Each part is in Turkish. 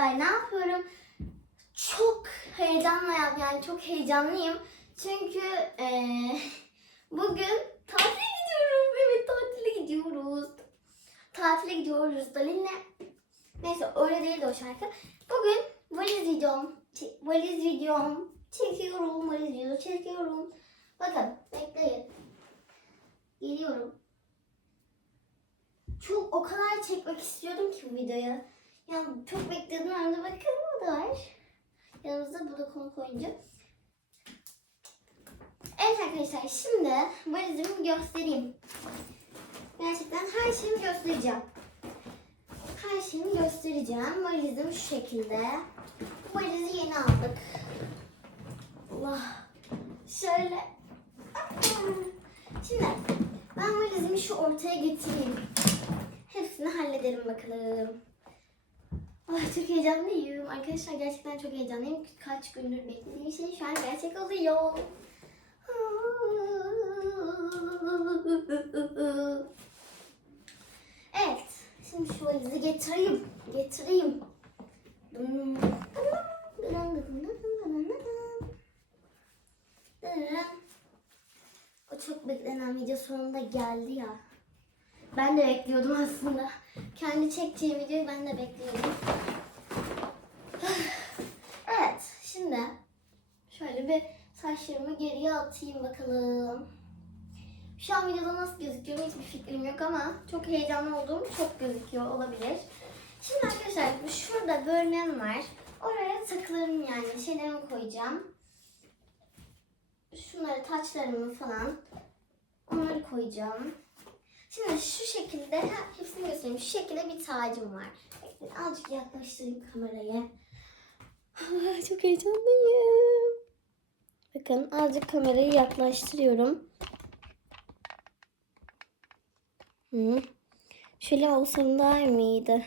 bay. Ne yapıyorum? Çok heyecanla yani çok heyecanlıyım. Çünkü eee, bugün tatile gidiyorum. Evet tatile gidiyoruz. Tatile gidiyoruz Dalin'le. Neyse öyle değildi o şarkı. Bugün valiz videom, valiz videom çekiyorum, valiz videosu çekiyorum. Bakın bekleyin. Geliyorum. Çok o kadar çekmek istiyordum ki bu videoyu. Yani çok bekledim hem de da var. Yanımızda bu da konuk oyuncu. Evet arkadaşlar şimdi valizimi göstereyim. Gerçekten her şeyimi göstereceğim. Her şeyimi göstereceğim. Valizim şu şekilde. Bu valizi yeni aldık. Allah. Şöyle. Şimdi ben valizimi şu ortaya getireyim. Hepsini halledelim bakalım. Çok heyecanlıyım. Arkadaşlar gerçekten çok heyecanlıyım. Kaç gündür beklediğim şey şu an gerçek oluyor. Evet. Şimdi şu valizi getireyim. Getireyim. O çok beklenen video sonunda geldi ya. Ben de bekliyordum aslında. Kendi çekeceğim videoyu ben de bekliyordum. Şimdi şöyle bir saçlarımı geriye atayım bakalım. Şu an videoda nasıl gözüküyor hiçbir fikrim yok ama çok heyecanlı olduğum çok gözüküyor olabilir. Şimdi arkadaşlar şurada bölmem var. Oraya takılarımı yani şeylerimi koyacağım. Şunları taçlarımı falan onları koyacağım. Şimdi şu şekilde hepsini göstereyim. Şu şekilde bir tacım var. Azıcık yaklaştırayım kamerayı. Çok heyecanlıyım. Bakın azıcık kamerayı yaklaştırıyorum. Hı. Şöyle olsam daha iyi miydi?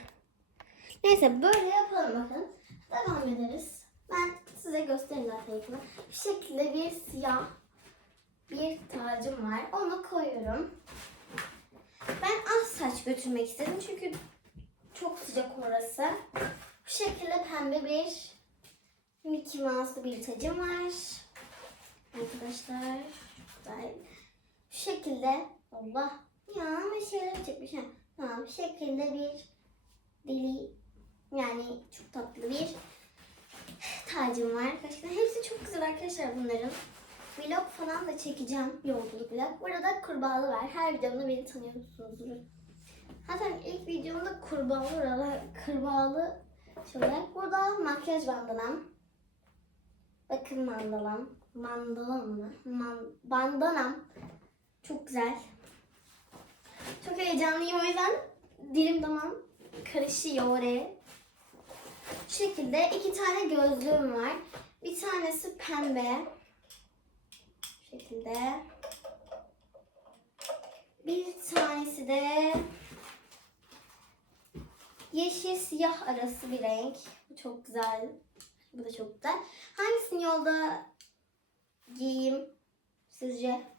Neyse böyle yapalım bakın. Devam ederiz. Ben size göstereyim zaten. Şu şekilde bir siyah bir tacım var. Onu koyuyorum. Ben az saç götürmek istedim çünkü çok sıcak orası. Bu şekilde pembe bir Mickey Mouse'lu bir tacım var. Arkadaşlar güzel. Şu şekilde Allah ya ama şeyler çıkmış ha. Tamam şu şekilde bir deli yani çok tatlı bir tacım var. Gerçekten hepsi çok güzel arkadaşlar bunların. Vlog falan da çekeceğim. Yolculuk vlog. Burada kurbağalı var. Her videomda beni tanıyorsunuzdur. Zaten ilk videomda kurbağalı oralar, kurbağalı şöyle. Burada makyaj bandanam. Bakın mandalam. Mandalam mı? Man, bandanam. Çok güzel. Çok heyecanlıyım o yüzden dilim damağım karışıyor oraya. Şu şekilde iki tane gözlüğüm var. Bir tanesi pembe. Şu şekilde. Bir tanesi de yeşil siyah arası bir renk. Bu çok güzel. Bu da çok güzel. Hangisini yolda giyeyim sizce?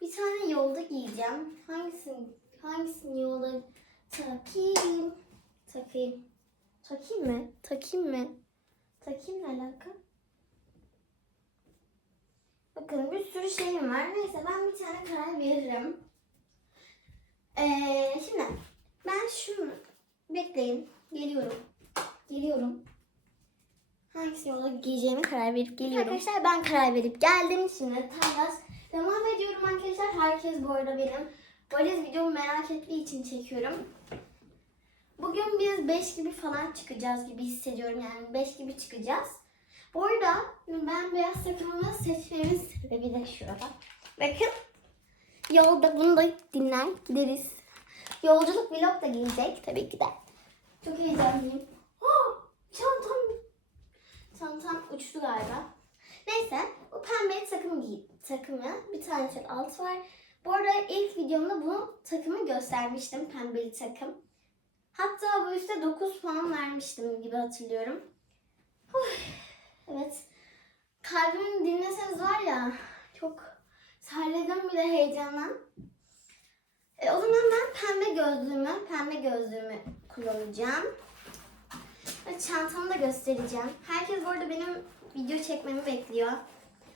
Bir tane yolda giyeceğim. Hangisini hangisini yolda takayım? Takayım. Takayım mı? Takayım mı? Takayım ne alaka? Bakın bir sürü şeyim var. Neyse ben bir tane karar veririm. Ee, şimdi ben şunu bekleyin. Geliyorum. Geliyorum. Hangisi yola giyeceğimi karar verip geliyorum. Arkadaşlar ben karar verip geldim. Şimdi Tayyaz devam ediyorum arkadaşlar. Herkes bu arada benim valiz videomu merak ettiği için çekiyorum. Bugün biz 5 gibi falan çıkacağız gibi hissediyorum. Yani 5 gibi çıkacağız. Bu arada ben beyaz takımımı seçmemin sebebi de şurada. Bakın. Yolda bunu da dinler gideriz. Yolculuk vlog da gelecek tabii ki de. Çok heyecanlıyım. Oh, çantam. Çantam uçtu galiba. Neyse bu pembe takım giy takımı bir tane set alt var. Bu arada ilk videomda bu takımı göstermiştim. Pembeli takım. Hatta bu üstte 9 puan vermiştim gibi hatırlıyorum. Huh, Evet. Kalbimi dinleseniz var ya çok terledim bile heyecandan. E, o zaman ben pembe gözlüğümü, pembe gözlüğümü kullanacağım. Çantamı da göstereceğim. Herkes bu benim video çekmemi bekliyor.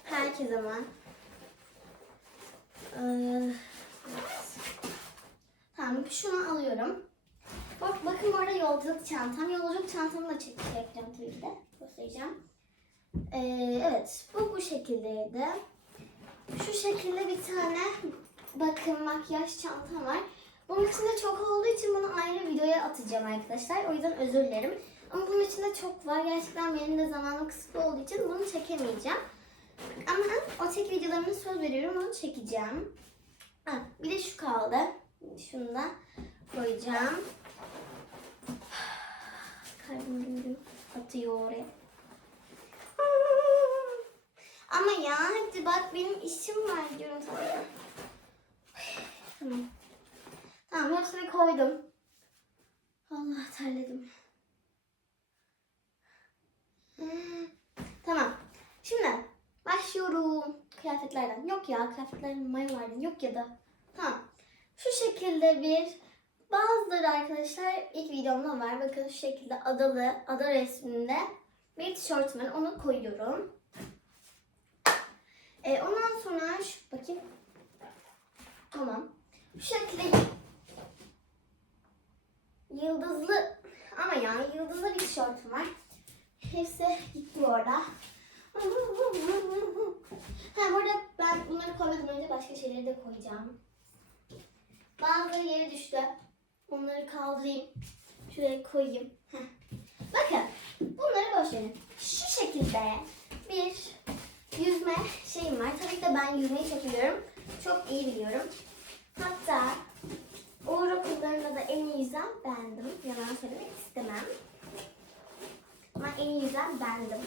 Herkes ama. Ee. Tamam şunu alıyorum. Bak, bakın bu arada yolculuk çantam. Yolculuk çantamı da çek çekeceğim tabii ki de. Göstereceğim. Ee, evet bu bu şekildeydi. Şu şekilde bir tane bakın makyaj çantam var. Bunun içinde çok olduğu için bunu ayrı videoya atacağım arkadaşlar. O yüzden özür dilerim. Ama bunun içinde çok var. Gerçekten benim de zamanım kısıtlı olduğu için bunu çekemeyeceğim. Ama o tek videolarımı söz veriyorum onu çekeceğim. Ha, bir de şu kaldı. Şunu da koyacağım. Kalbim atıyor oraya. Ama ya hadi bak benim işim var diyorum sana. Tamam. Tamam hepsini koydum. Allah terledim. Hmm, Tamam. Şimdi başlıyorum. Kıyafetlerden. Yok ya kıyafetlerin mayolardan yok ya da. Tamam. Şu şekilde bir bazıları arkadaşlar ilk videomda var. Bakın şu şekilde adalı, ada resminde bir tişörtüm var. Onu koyuyorum. Ee, ondan sonra şu bakayım. Tamam. Şu şekilde yıldızlı ama ya yıldızlı bir tişörtüm var. Hepsi gitti orada. Ha burada ben bunları koymadan önce başka şeyleri de koyacağım. Bazıları yere düştü. Onları kaldırayım. Şuraya koyayım. Heh. Bakın bunları boş verin. Şu şekilde bir yüzme şeyim var. Tabii ki de ben yüzmeyi çok biliyorum. Çok iyi biliyorum. Hatta Uğur okullarında da en iyi yüzen bendim. Yalan söylemek istemem. Ama en iyi bendim.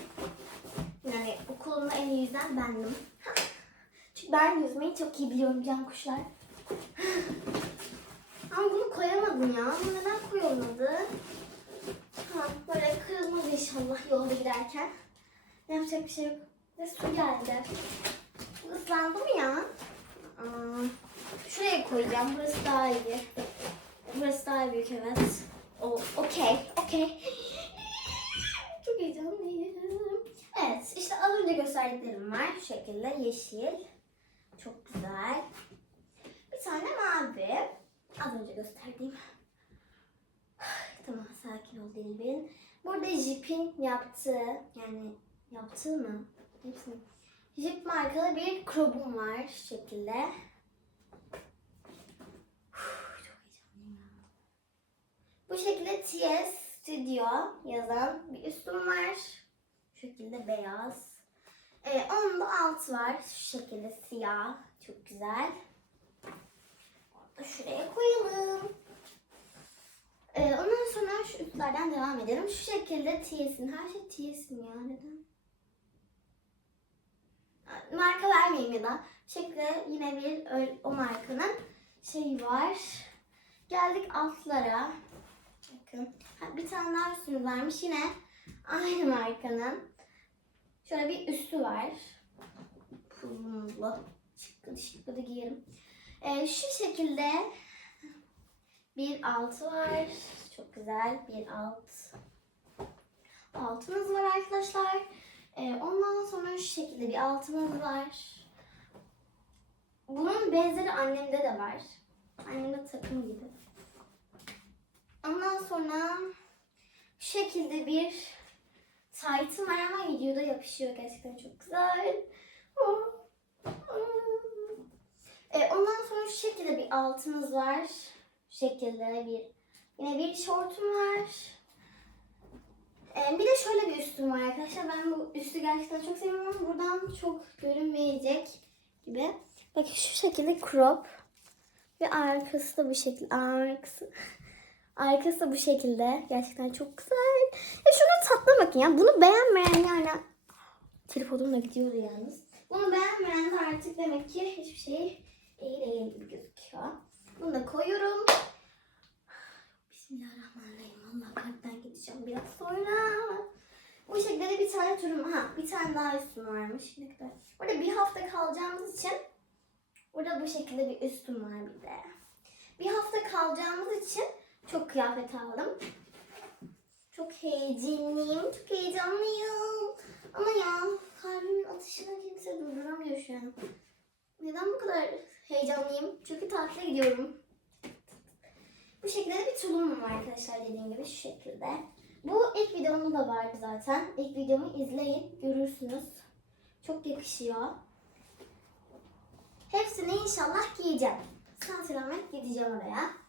Yani okulumda en iyi bendim. Çünkü ben yüzmeyi çok iyi biliyorum can kuşlar. Ama bunu koyamadım ya. Bunu neden koyulmadı? Ha, böyle kırılmaz inşallah yolda giderken. Yapacak bir şey yok. Ve su geldi. Bu ıslandı mı ya? Aa, şuraya koyacağım. Burası daha iyi. Burası daha büyük evet. O, okey, okey. Çok heyecanlıyım. Evet, işte az önce gösterdiklerim var. Şu şekilde yeşil. Çok güzel. Bir tane mavi. Az önce gösterdiğim. Tamam, sakin ol Dilbin. Burada Jeep'in yaptığı, yani yaptığı mı? Hepsini. Jeep markalı bir crop'um var şu şekilde. Bu şekilde TS Studio yazan bir üstüm var. Şu şekilde beyaz. Ee, onun da altı var. Şu şekilde siyah. Çok güzel. Onu da şuraya koyalım. Ee, ondan sonra şu üstlerden devam edelim. Şu şekilde TS'in. Her şey TS'in ya. Neden? marka vermeyeyim ya da şekilde yine bir o markanın şeyi var. Geldik altlara. Bakın. Ha, bir tane daha üstümüz varmış yine aynı markanın. Şöyle bir üstü var. Pulumlu. Şıkkıdı şıkkıdı giyerim. Ee, şu şekilde bir altı var. Çok güzel bir alt. Altımız var arkadaşlar. Ee, ondan sonra şu şekilde bir altımız var. Bunun benzeri annemde de var. Annemde takım gibi. Ondan sonra şu şekilde bir taytım var ama videoda yapışıyor gerçekten çok güzel. Ee, ondan sonra şu şekilde bir altımız var. Şu şekilde bir yine bir şortum var. Ee, bir de şöyle bir üstüm var arkadaşlar. Ben bu üstü gerçekten çok seviyorum buradan çok görünmeyecek gibi. Bakın şu şekilde crop. Ve arkası da bu şekilde. Arkası. Arkası da bu şekilde. Gerçekten çok güzel. Ya şuna tatlı bakın ya. Bunu beğenmeyen yani. Telefonum da gidiyordu yalnız. Bunu beğenmeyen de artık demek ki hiçbir şey iyi değil gibi gözüküyor. Bunu da koyuyorum. Bismillahirrahmanirrahim. Allah kalpten gideceğim biraz sonra. Bu şekilde de bir tane turum. Ha bir tane daha üstüm varmış. Ne kadar. Orada bir hafta kalacağımız için burada bu şekilde bir üstüm var bir de. Bir hafta kalacağımız için çok kıyafet aldım. Çok heyecanlıyım. Çok heyecanlıyım. Ama ya kalbimin atışını kimse durduramıyor şu an. Neden bu kadar heyecanlıyım? Çünkü tatile gidiyorum. Bu şekilde de bir tulumum arkadaşlar dediğim gibi şu şekilde. Bu ilk videomda da vardı zaten. İlk videomu izleyin görürsünüz. Çok yakışıyor. Hepsini inşallah giyeceğim. Sen selamet gideceğim oraya.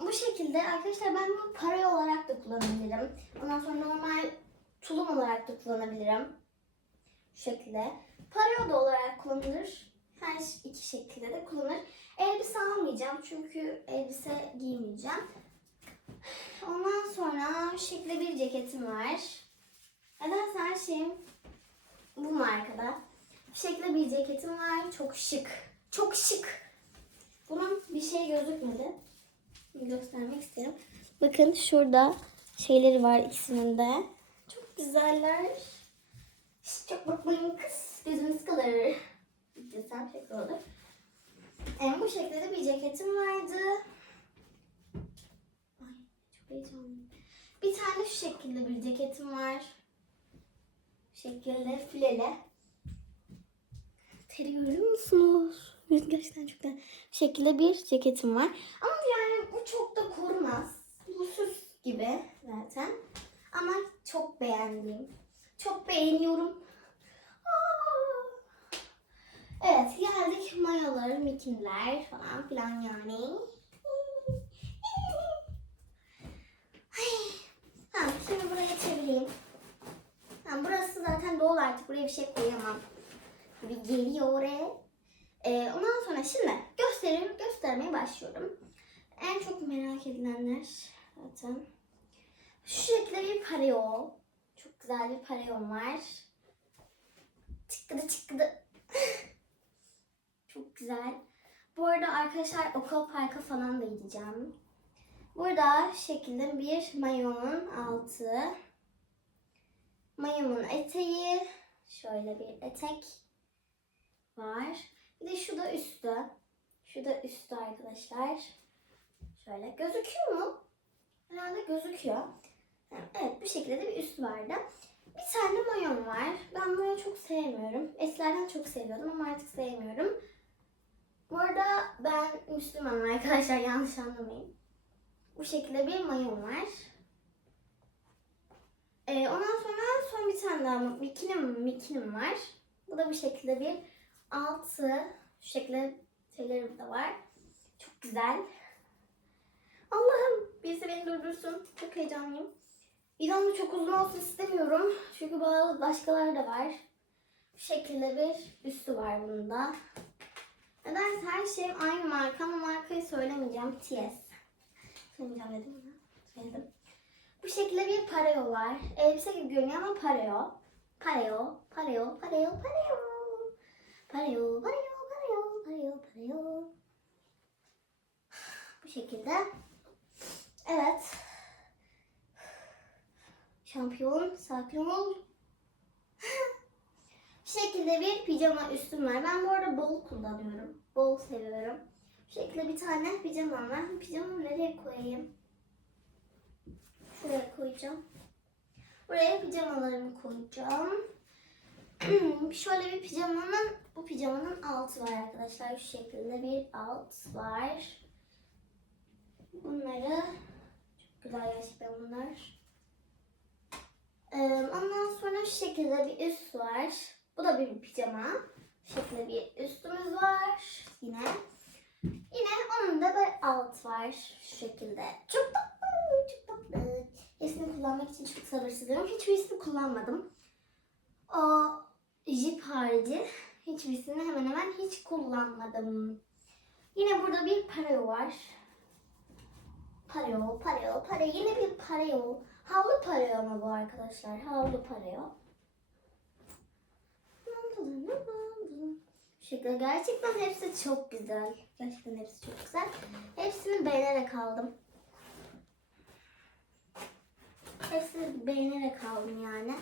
Bu şekilde arkadaşlar ben bunu para olarak da kullanabilirim. Ondan sonra normal tulum olarak da kullanabilirim. Şu şekilde. Para da olarak kullanılır. Her iki şekilde de kullanılır. Elbise almayacağım çünkü elbise giymeyeceğim. Ondan sonra şu şekilde bir ceketim var. Nedense her şeyim bu markada. Bu şekilde bir ceketim var. Çok şık. Çok şık. Bunun bir şey gözükmedi. Göstermek isterim. Bakın şurada şeyleri var ikisinin de. Çok güzeller. Çok bakmayın kız. Gözünüz kalır. Desem şekli olur. En bu şekilde de bir ceketim vardı. Ay çok heyecanlıyım. Bir tane şu şekilde bir ceketim var. Şu şekilde fileli. Teri görüyor musunuz? Gerçekten çok. Bu şekilde bir ceketim var. Ama yani bu çok da korumaz. Bu süs gibi zaten. Ama çok beğendiğim. Çok beğeniyorum. Aa! Evet geldik mayolar, mikiniler falan filan yani. Ay. Tamam şimdi buraya çevireyim. Tamam burası zaten dolu artık buraya bir şey koyamam. Bir geliyor oraya. Ee, ondan sonra şimdi gösterim, göstermeye başlıyorum. En çok merak edilenler zaten. Şu şekilde bir pareo. Çok güzel bir pareom var. Çıkkıdı çıkkıdı. Çok güzel. Bu arada arkadaşlar okul parka falan da gideceğim. Burada şekilde bir mayomun altı. Mayomun eteği. Şöyle bir etek var. Bir de şu da üstü. Şu da üstü arkadaşlar. Şöyle gözüküyor mu? Herhalde gözüküyor. Evet bu şekilde de bir üstü vardı. Bir tane mayom var. Ben mayo çok sevmiyorum. Eskilerden çok seviyordum ama artık sevmiyorum. Bu arada ben Müslümanım arkadaşlar yanlış anlamayın. Bu şekilde bir mayom var. Ee, ondan sonra son bir tane daha bikinim, bikinim var. Bu da bu şekilde bir altı. Şu şekilde şeylerim de var. Çok güzel. Allah'ım birisi beni durdursun. Çok heyecanlıyım. Videom çok uzun olsun istemiyorum. Çünkü bazı başkaları da var. Bu şekilde bir üstü var bunda. Nedense her şeyim aynı marka ama markayı söylemeyeceğim. TS. Söylemeyeceğim dedim mi? Söyledim. Bu şekilde bir pareo var. Elbise gibi görünüyor ama pareo. Pareo, pareo, pareo, pareo. Pareo, pareo, pareo, pareo, pareo. Bu şekilde. Evet. Şampiyon, sakin ol. Bu şekilde bir pijama üstüm var. Ben bu arada bol kullanıyorum. Bol seviyorum. Bu şekilde bir tane pijamam var. Pijamamı nereye koyayım? Şuraya koyacağım. Buraya pijamalarımı koyacağım. Şöyle bir pijamanın, bu pijamanın altı var arkadaşlar. Şu şekilde bir alt var. Bunları çok güzel gerçekten bunlar. Ee, ondan sonra şu şekilde bir üst var. Bu da bir pijama. Şu şekilde bir üstümüz var yine. Yine onun da bir alt var şu şekilde. Çok tatlı, çok tatlı. Hepsini kullanmak için çok sabırsızlanıyorum. Hiçbirisini kullanmadım. O jip harici hiçbirisini hemen hemen hiç kullanmadım. Yine burada bir pareo var. Pareo, pareo, pareo. Yine bir pareo. Havlu pareo mu bu arkadaşlar? Havlu pareo. Şekilde gerçekten hepsi çok güzel. Gerçekten hepsi çok güzel. Hepsini beğenerek aldım. Hepsini beğenerek aldım yani.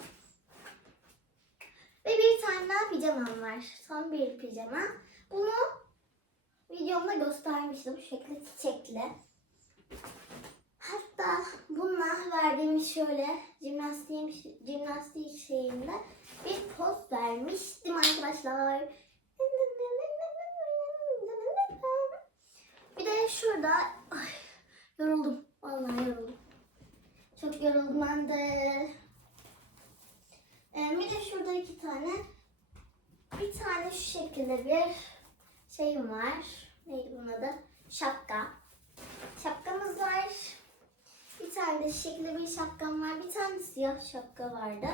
Ve bir tane daha pijamam var. Son bir pijama. Bunu videomda göstermiştim. Bu şekilde çiçekli. Hatta bununla verdiğim şöyle jimnastiğim, jimnastik şeyinde bir poz vermiştim arkadaşlar. Bir de şurada ay, yoruldum. Vallahi yoruldum. Çok yoruldum ben de. Ee, bir de şurada iki tane bir tane şu şekilde bir şeyim var. Neydi bunun adı? Şapka. Şapkamız var. Bir tane de şu şekilde bir şapkam var. Bir tane siyah şapka vardı.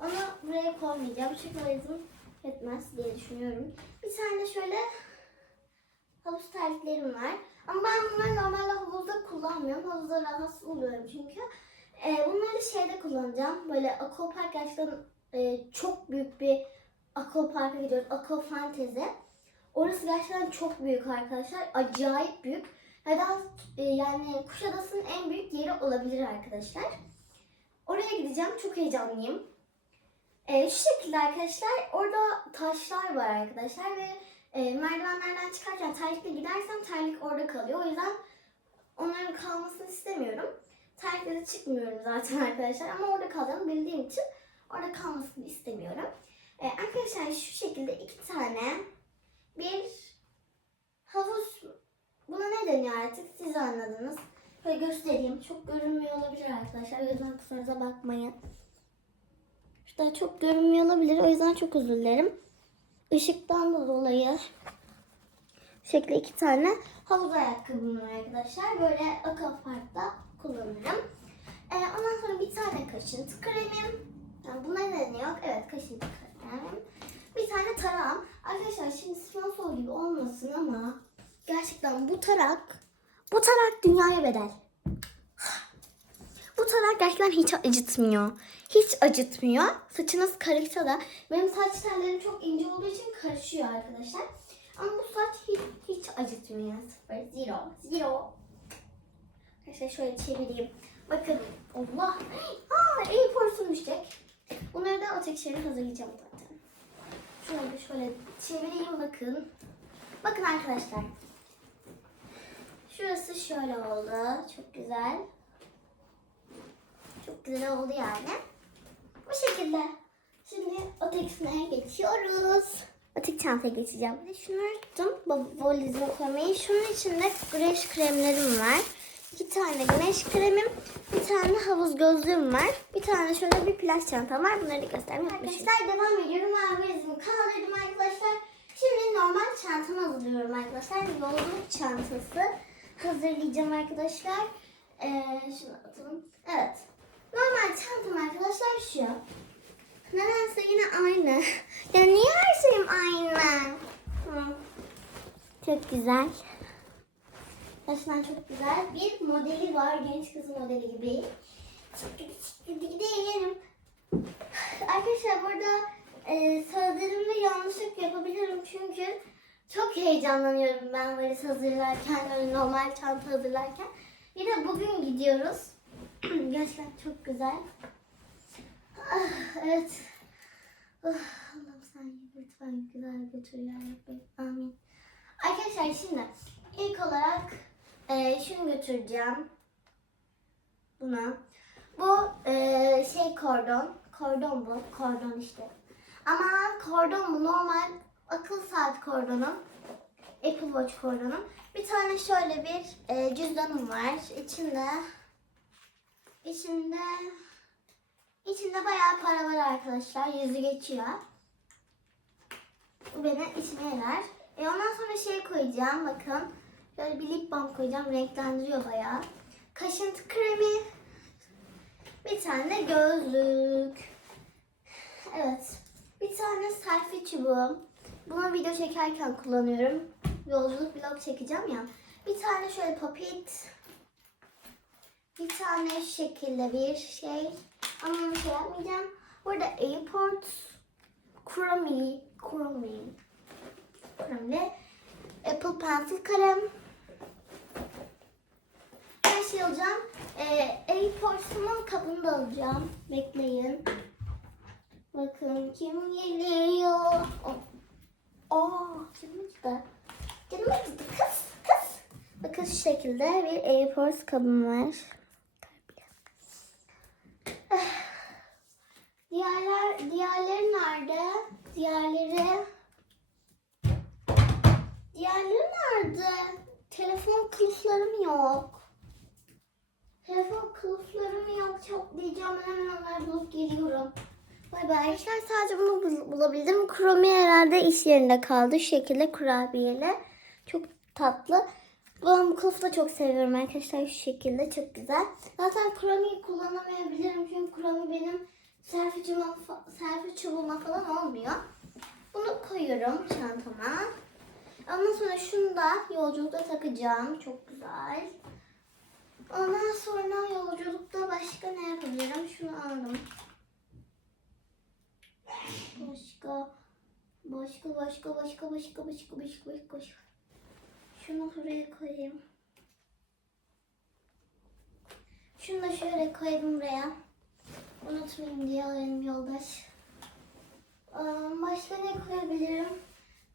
Onu buraya koymayacağım. Çünkü valizim yetmez diye düşünüyorum. Bir tane de şöyle havuz terliklerim var. Ama ben bunları normalde havuzda kullanmıyorum. Havuzda rahatsız oluyorum çünkü. Ee, bunları şeyde kullanacağım. Böyle aquapark gerçekten e, çok büyük bir aquaparka gidiyoruz. Aqua Fantezi. Orası gerçekten çok büyük arkadaşlar. Acayip büyük. Hatta e, yani Kuşadası'nın en büyük yeri olabilir arkadaşlar. Oraya gideceğim. Çok heyecanlıyım. E, şu şekilde arkadaşlar orada taşlar var arkadaşlar ve e, merdivenlerden çıkarken terlikle gidersem terlik orada kalıyor. O yüzden onların kalmasını istemiyorum. Terlikle de çıkmıyorum zaten arkadaşlar ama orada kaldığını bildiğim için orada kalmasını istemiyorum. E, arkadaşlar şu şekilde iki tane bir havuz buna ne deniyor artık siz anladınız. Böyle göstereyim. Çok görünmüyor olabilir arkadaşlar. O yüzden kusurumuza bakmayın. Şurada çok görünmüyor olabilir. O yüzden çok özür dilerim. Işıktan da dolayı şekilde iki tane havuz ayakkabım var arkadaşlar. Böyle aquaparkta kullanırım. Ee, ondan sonra bir tane kaşıntı kremim. Yani buna ne deniyor? Evet kaşıntı kremim. Bir tane tarağım. Arkadaşlar şimdi sponsor gibi olmasın ama gerçekten bu tarak bu tarak dünyaya bedel. Bu tarak gerçekten hiç acıtmıyor. Hiç acıtmıyor. Saçınız karışsa da benim saç tellerim çok ince olduğu için karışıyor arkadaşlar. Ama bu saç hiç, hiç acıtmıyor. Sıfır, zero, zero. Arkadaşlar şöyle çevireyim. Bakın. Allah. Aa, iyi porsiyon düşecek. Bunları da o tek şeyleri hazırlayacağım zaten. Şöyle şöyle çevireyim bakın. Bakın arkadaşlar. Şurası şöyle oldu. Çok güzel. Çok güzel oldu yani. Bu şekilde. Şimdi ötekisine geçiyoruz. Öteki çantaya geçeceğim. Şunları tuttum. Bu valizime koymayı. Şunun içinde güneş kremlerim var. İki tane güneş kremim. Bir tane havuz gözlüğüm var. Bir tane şöyle bir plaj çantam var. Bunları da göstermeyi Arkadaşlar devam ediyorum. Ben valizimi kaldırdım arkadaşlar. Şimdi normal çantamı hazırlıyorum arkadaşlar. Yolculuk çantası hazırlayacağım arkadaşlar. Ee, şunu atalım. Evet. Normal çantam arkadaşlar şu. Nedense yine aynı. Ya niye her şeyim aynı? Hı. Çok güzel. Gerçekten çok güzel. Bir modeli var. Genç kız modeli gibi. Gidelim. Arkadaşlar burada e, sözlerimde yanlışlık yapabilirim çünkü çok heyecanlanıyorum ben valiz hazırlarken, öyle normal çanta hazırlarken. Bir de bugün gidiyoruz. Gerçekten çok güzel. Ah, evet. Ah, Allah'ım sen lütfen güzel götür ya Rabbi. Amin. Arkadaşlar şimdi ilk olarak e, şunu götüreceğim. Buna. Bu e, şey kordon. Kordon bu. Kordon işte. Ama kordon bu normal akıl saat kordonum. Apple Watch kordonum. Bir tane şöyle bir e, cüzdanım var. İçinde içinde içinde bayağı para var arkadaşlar. Yüzü geçiyor. Bu beni içine yarar. E ondan sonra şey koyacağım bakın. Böyle bir lip balm koyacağım. Renklendiriyor bayağı. Kaşıntı kremi. Bir tane gözlük. Evet. Bir tane selfie çubuğum. Bunu video çekerken kullanıyorum. Yolculuk vlog çekeceğim ya. Bir tane şöyle popit. Bir tane şu şekilde bir şey. Ama onu şey yapmayacağım. Burada airport. Chromie. Chromie. Chromie. Apple Pencil kalem. Şey alacağım. Ee, airport'umun kabını da alacağım. Bekleyin. Bakın kim geliyor. Oh. Aa, canım acıdı. Canım acıdı kız, kız. Bakın şu şekilde bir AirPods kabım var. Diğerler, diğerleri nerede? Diğerleri... Diğerleri nerede? Telefon kılıflarım yok. Telefon kılıflarım yok. Çok diyeceğim hemen onları bulup geliyorum. Bay bay. Arkadaşlar sadece bunu bul- bulabildim. Kromi herhalde iş yerinde kaldı. Şu şekilde kurabiyeli. Çok tatlı. Ben bu kılıfı da çok seviyorum arkadaşlar. Şu şekilde çok güzel. Zaten kromiyi kullanamayabilirim. Çünkü kromi benim selfie fa- selfie çubuğuma falan olmuyor. Bunu koyuyorum çantama. Ondan sonra şunu da yolculukta takacağım. Çok güzel. Ondan sonra yolculukta başka ne yapabilirim? Şunu aldım. Başka başka başka başka başka başka başka başka başka. Şunu buraya koyayım. Şunu da şöyle koyayım buraya. Unutmayayım diye alayım yoldaş. Aa, Başka ne koyabilirim?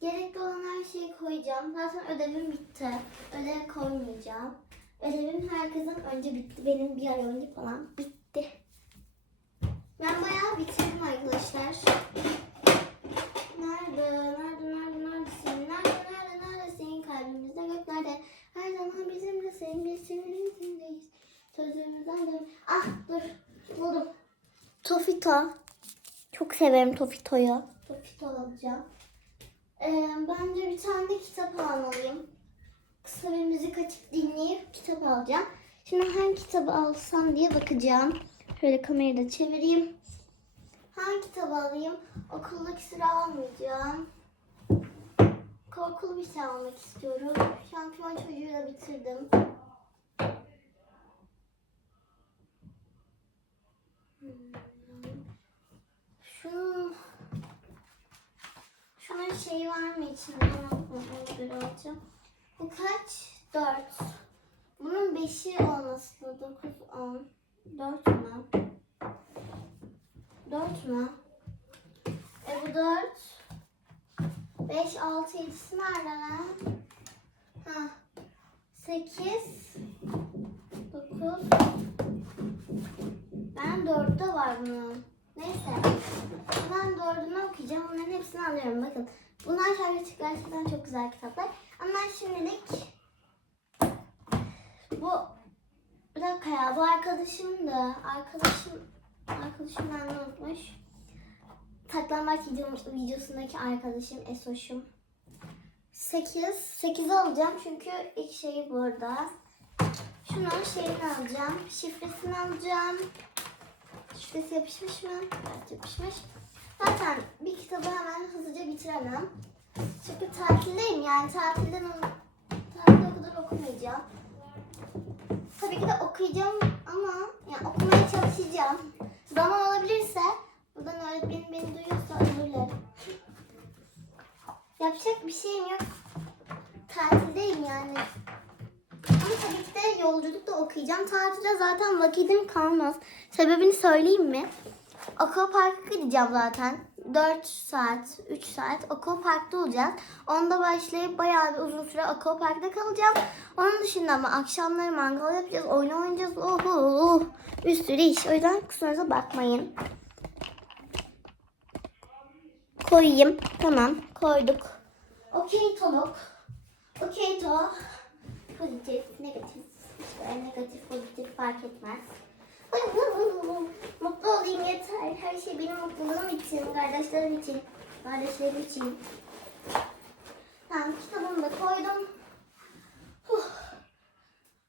Gerekli olan her şeyi koyacağım. Zaten ödevim bitti. Ödev koymayacağım. Ödevim herkesin önce bitti. Benim bir ay önce falan bitti. Ben bayağı bitirdim arkadaşlar. Nerede? Nerede? Nerede? Neredesin? Nerede? Nerede? Neredesin? Kalbimizde göklerde. Her zaman bizimle senin bir seninleyiz. Sözümüzden de... Ah dur. Buldum. Tofito. Çok severim Tofito'yu. Tofito alacağım. Ee, bence bir tane de kitap almalıyım. Kitap alacağım. Şimdi hangi kitabı alsam diye bakacağım. Şöyle kamerayı da çevireyim. Hangi kitabı alayım? Okuldaki sıra almayacağım. Korkulu bir şey almak istiyorum. Şampiyon çocuğuyla bitirdim. Hmm. Şunun Şunun şeyi var mı içinde? Göre alacağım. Bu kaç? Dört. Bunun 5'i olması da 9, 10, 4 mu? 4 mu? E bu 4. 5, 6, 7'si nerede lan? Ha. 8, 9. Ben 4'te var bunun. Neyse. Ben 4'ünü okuyacağım. Onların hepsini alıyorum. Bakın. Bunlar şarkı çıkar. çok güzel kitaplar. Ama şimdilik bu bir dakika ya bu arkadaşım da arkadaşım arkadaşım ben unutmuş. Videom- videosundaki arkadaşım Esoş'um. 8. 8'i alacağım çünkü ilk şeyi burada. Şunun şeyini alacağım. Şifresini alacağım. Şifresi yapışmış mı? Evet yapışmış. Zaten bir kitabı hemen hızlıca bitiremem. Çünkü tatildeyim yani tatilden tatilde o kadar okumayacağım. Tabii ki de okuyacağım ama yani okumaya çalışacağım. Zaman olabilirse buradan öğretmenim beni duyuyorsa özür. Yapacak bir şeyim yok. Tatildeyim yani. Ama tabii ki de yolculukta okuyacağım. Tatilde zaten vakitim kalmaz. Sebebini söyleyeyim mi? Okul parka gideceğim zaten. 4 saat, 3 saat okul parkta olacağız. Onda başlayıp bayağı bir uzun süre okul parkta kalacağım. Onun dışında ama akşamları mangal yapacağız, oyun oynayacağız. Oho, bir sürü iş. O yüzden kusurumuza bakmayın. Koyayım. Tamam, koyduk. Okey Toluk. Okey to. Pozitif, negatif. İşte negatif, pozitif fark etmez. Mutlu olayım yeter. Her şey benim mutluluğum için, kardeşlerim için, kardeşlerim için. Tamam kitabımı da koydum. Huh.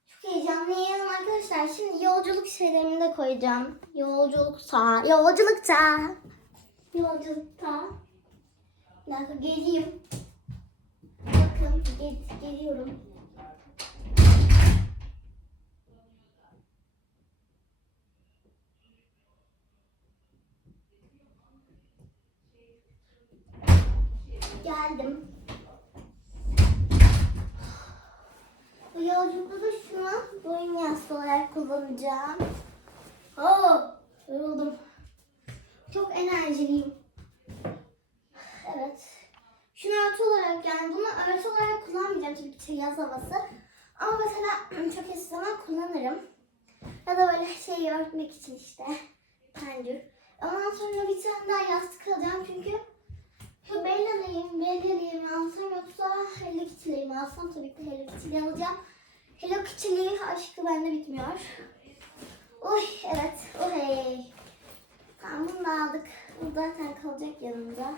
Çok heyecanlıyım arkadaşlar. Şimdi yolculuk şeylerimi de koyacağım. Yolculukta, yolculukta, yolculukta. Bir dakika geleyim. Bakın gel, geliyorum. Geldim. Bu yolculukta da şunu boyun yastığı olarak kullanacağım. Oo, yoruldum. Çok enerjiliyim. Evet. Şunu örtü olarak yani bunu örtü olarak kullanmayacağım tabii ki yaz havası. Ama mesela çok eski zaman kullanırım. Ya da böyle şey örtmek için işte. Pencür. Ondan sonra bir tane daha yastık alacağım çünkü şu Bella'lıyım, Bella'lıyım alsam yoksa Hello Kitty'liyim alsam tabii ki Hello Kitty'li alacağım. Hello Kitty'li aşkı bende bitmiyor. Oy evet, oy. Tamam bunu da aldık. Bu zaten kalacak yanımda.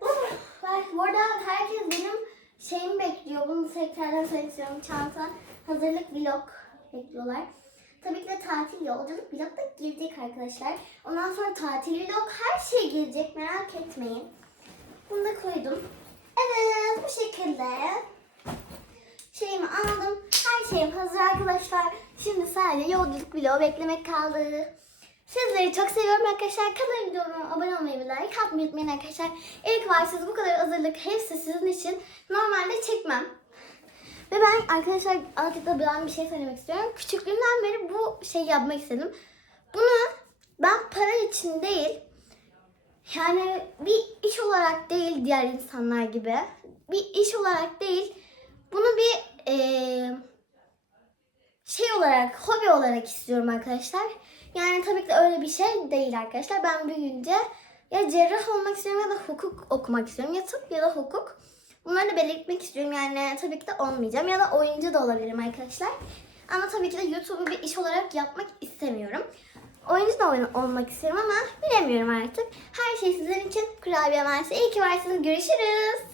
Oh, Bak burada herkes benim şeyimi bekliyor. Bunu tekrardan istiyorum. Çanta, hazırlık, vlog bekliyorlar. Tabii ki de tatil, yolculuk, vlog da gelecek arkadaşlar. Ondan sonra tatil, vlog her şey gelecek merak etmeyin. Bunu da koydum. Evet bu şekilde şeyimi aldım. Her şeyim hazır arkadaşlar. Şimdi sadece yolculuk vlogu beklemek kaldı. Sizleri çok seviyorum arkadaşlar. Kanalıma videoma abone olmayı ve like atmayı unutmayın arkadaşlar. Ki varsınız. Bu kadar hazırlık hepsi sizin için. Normalde çekmem. Ve ben arkadaşlar artık da ben bir şey söylemek istiyorum. Küçüklüğümden beri bu şeyi yapmak istedim. Bunu ben para için değil, yani bir iş olarak değil diğer insanlar gibi. Bir iş olarak değil. Bunu bir eee, şey olarak, hobi olarak istiyorum arkadaşlar. Yani tabii ki de öyle bir şey değil arkadaşlar. Ben büyüyünce ya cerrah olmak istiyorum ya da hukuk okumak istiyorum. Ya tıp ya da hukuk. Bunları da belirtmek istiyorum. Yani tabii ki de olmayacağım. Ya da oyuncu da olabilirim arkadaşlar. Ama tabii ki de YouTube'u bir iş olarak yapmak istemiyorum. Oyuncu da olmak istiyorum ama bilemiyorum artık. Her şey sizin için kurabiye mersi. İyi ki varsınız. Görüşürüz.